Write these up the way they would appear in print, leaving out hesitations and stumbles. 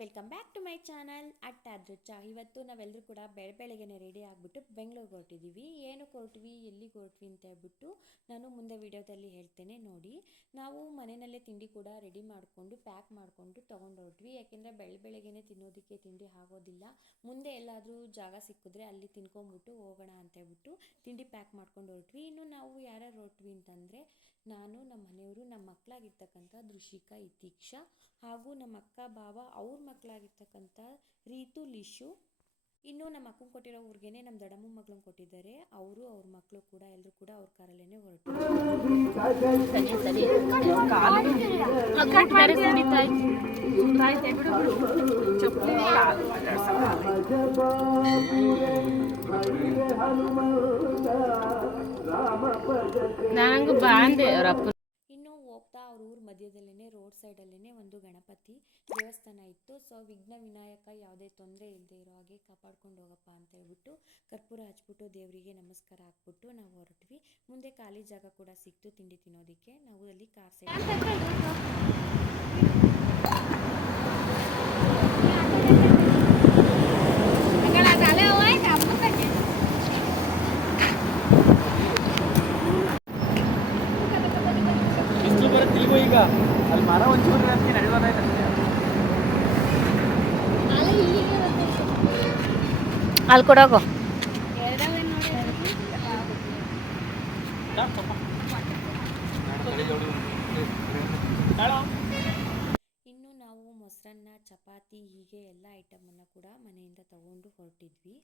Welcome back to my channel ಅಟ್ಟಾದೃಚ್ಚ. ಇವತ್ತು ನಾವೆಲ್ಲರೂ ಕೂಡ ಬೆಳಗ್ಗೆನೆ ರೆಡಿ ಆಗಿಬಿಟ್ಟು ಬೆಂಗಳೂರಿಗೆ ಹೊರಟಿದ್ದೀವಿ. ಏನಕ್ಕೆ ಹೊರಟ್ವಿ, ಎಲ್ಲಿಗೆ ಹೊರಟ್ವಿ ಅಂತ ಹೇಳ್ಬಿಟ್ಟು ನಾನು ಮುಂದೆ ವಿಡಿಯೋದಲ್ಲಿ ಹೇಳ್ತೇನೆ ನೋಡಿ. ನಾವು ಮನೆಯಲ್ಲೇ ತಿಂಡಿ ಕೂಡ ರೆಡಿ ಮಾಡಿಕೊಂಡು ಪ್ಯಾಕ್ ಮಾಡಿಕೊಂಡು ತೊಗೊಂಡು ಹೊರಟ್ವಿ. ಯಾಕೆಂದರೆ ಬೆಳಗ್ಗೆನೆ ತಿನ್ನೋದಕ್ಕೆ ತಿಂಡಿ ಆಗೋದಿಲ್ಲ. ಮುಂದೆ ಎಲ್ಲಾದರೂ ಜಾಗ ಸಿಕ್ಕಿದ್ರೆ ಅಲ್ಲಿ ತಿನ್ಕೊಂಬಿಟ್ಟು ಹೋಗೋಣ ಅಂತ ಹೇಳ್ಬಿಟ್ಟು ತಿಂಡಿ ಪ್ಯಾಕ್ ಮಾಡ್ಕೊಂಡು ಹೊರಟ್ವಿ. ಇನ್ನು ನಾವು ಯಾರ್ಯಾರು ಹೊರಟ್ವಿ ಅಂತಂದರೆ ನಾನು, ನಮ್ಮ ಮನೆಯವರು, ನಮ್ಮ ಮಕ್ಕಳಾಗಿರ್ತಕ್ಕಂಥ ದೃಶಿಕಾ, ಇತೀಕ್ಷಾ ಹಾಗೂ ನಮ್ಮ ಅಕ್ಕ ಬಾವ ಅವ್ರ ಮಕ್ಕಳಾಗಿರ್ತಕ್ಕಂಥ ರೀತು, ಲಿಶು. ಇನ್ನು ನಮ್ಮ ಅಕ್ಕಂಗೆ ಕೊಟ್ಟಿರೋ ಊರಿಗೇನೆ ನಮ್ಮ ದೊಡ್ಡಮ್ಮ ಮಗಳನ್ನ ಕೊಟ್ಟಿದ್ದಾರೆ. ಅವರು ಅವ್ರ ಮಕ್ಕಳು ಕೂಡ ಎಲ್ಲರೂ ಕೂಡ ಅವ್ರ ಕಾರಲ್ಲೇ ಹೊರಟು. ಇನ್ನು ಹೋಗ್ತಾ ಅವ್ರ ಊರ ಮಧ್ಯದಲ್ಲೇ ರೋಡ್ ಸೈಡಲ್ಲೇ ಒಂದು ಗಣಪತಿ ದೇವಸ್ಥಾನ ಇತ್ತು. ಸೊ ವಿಘ್ನ ವಿನಾಯಕ ಯಾವುದೇ ತೊಂದರೆ ಇಲ್ಲದೆ ಇರೋ ಹಾಗೆ ಕಾಪಾಡ್ಕೊಂಡು ಹೋಗಪ್ಪ ಅಂತ ಹೇಳ್ಬಿಟ್ಟು ಕರ್ಪೂರ ಹಚ್ಬಿಟ್ಟು ದೇವರಿಗೆ ನಮಸ್ಕಾರ ಹಾಕ್ಬಿಟ್ಟು ನಾವು ಹೊರಟ್ವಿ. ಮುಂದೆ ಖಾಲಿ ಜಾಗ ಕೂಡ ಸಿಕ್ತು ತಿಂಡಿ ತಿನ್ನೋದಕ್ಕೆ. ನಾವು ಅಲ್ಲಿ ಕಾರ್ ಈಗ ಅಲ್ಲಿ ಮರ ಒಂಚೂರು ನಡೆಯೋದಾಯ್ತು. ಅಲ್ಲಿ ಕೊಡೋಗು. ಇನ್ನು ನಾವು ಮೊಸರನ್ನ, ಚಪಾತಿ ಹೀಗೆ ಎಲ್ಲ ಐಟಮನ್ನು ಕೂಡ ಮನೆಯಿಂದ ತಗೊಂಡು ಹೊರಟಿದ್ವಿ.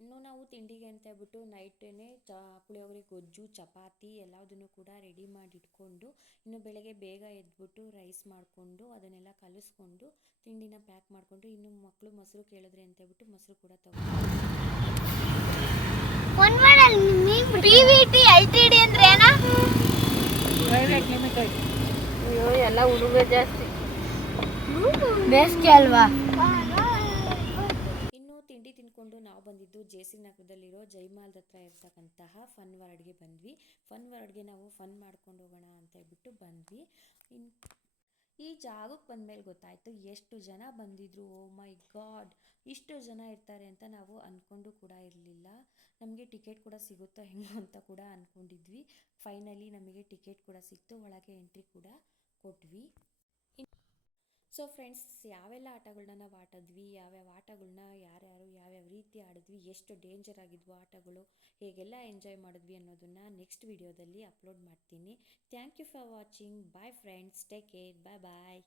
ಇನ್ನು ನಾವು ತಿಂಡಿಗೆ ಅಂತ ಹೇಳ್ಬಿಟ್ಟು ನೈಟೇ ಪುಳಿಯೋಗರೆ, ಗೊಜ್ಜು, ಚಪಾತಿ ಎಲ್ಲದನ್ನು ಕೂಡ ರೆಡಿ ಮಾಡಿ ಇಟ್ಕೊಂಡು ಇನ್ನು ಬೆಳಗ್ಗೆ ಬೇಗ ಎದ್ಬಿಟ್ಟು ರೈಸ್ ಮಾಡಿಕೊಂಡು ಅದನ್ನೆಲ್ಲ ಕಲಿಸ್ಕೊಂಡು ತಿಂಡಿನ ಪ್ಯಾಕ್ ಮಾಡಿಕೊಂಡು ಇನ್ನು ಮಕ್ಕಳು ಮೊಸರು ಕೇಳಿದ್ರೆ ಅಂತ ಹೇಳ್ಬಿಟ್ಟು ಮೊಸರು ಕೂಡ ಎಲ್ಲ ಹುಡುಗ ಜಾಸ್ತಿ ಬೇಸಿಗೆ ಅಲ್ವಾ. ತಿಂಡಿ ತಿನ್ಕೊಂಡು ನಾವು ಬಂದಿದ್ದು ಜೆ.ಸಿ. ನಗರದಲ್ಲಿರೋ ಜೈಮಾಲ್ ಹತ್ರ ಇರ್ತಕ್ಕಂತಹ ಫನ್ ವರ್ಡ್ಗೆ ಬಂದ್ವಿ. ಫನ್ ವರ್ಡ್ಗೆ ನಾವು ಫನ್ ಮಾಡ್ಕೊಂಡು ಹೋಗೋಣ ಅಂತ ಹೇಳ್ಬಿಟ್ಟು ಬಂದ್ವಿ. ಈ ಜಾಗಕ್ಕೆ ಬಂದಮೇಲೆ ಗೊತ್ತಾಯಿತು ಎಷ್ಟು ಜನ ಬಂದಿದ್ರು. ಓ ಮೈ ಗಾಡ್, ಇಷ್ಟು ಜನ ಇರ್ತಾರೆ ಅಂತ ನಾವು ಅಂದ್ಕೊಂಡು ಕೂಡ ಇರಲಿಲ್ಲ. ನಮಗೆ ಟಿಕೆಟ್ ಕೂಡ ಸಿಗುತ್ತೋ ಹೆಂಗೋ ಅಂತ ಕೂಡ ಅಂದ್ಕೊಂಡಿದ್ವಿ. ಫೈನಲಿ ನಮಗೆ ಟಿಕೆಟ್ ಕೂಡ ಸಿಕ್ತು, ಒಳಗೆ ಎಂಟ್ರಿ ಕೂಡ ಕೊಟ್ವಿ. ಸೊ ಫ್ರೆಂಡ್ಸ್, ಯಾವೆಲ್ಲ ಆಟಗಳನ್ನ ನಾವು ಆಡಿದ್ವಿ, ಯಾವ್ಯಾವ ಆಟಗಳನ್ನ ಯಾರ್ಯಾರು ಯಾವ್ಯಾವ ರೀತಿ ಆಡಿದ್ವಿ, ಎಷ್ಟು ಡೇಂಜರ್ ಆಗಿದ್ವು ಆಟಗಳು, ಹೇಗೆಲ್ಲ ಎಂಜಾಯ್ ಮಾಡಿದ್ವಿ ಅನ್ನೋದನ್ನು ನೆಕ್ಸ್ಟ್ ವಿಡಿಯೋದಲ್ಲಿ ಅಪ್ಲೋಡ್ ಮಾಡ್ತೀನಿ. Thank you for watching. Bye friends, take care, bye bye.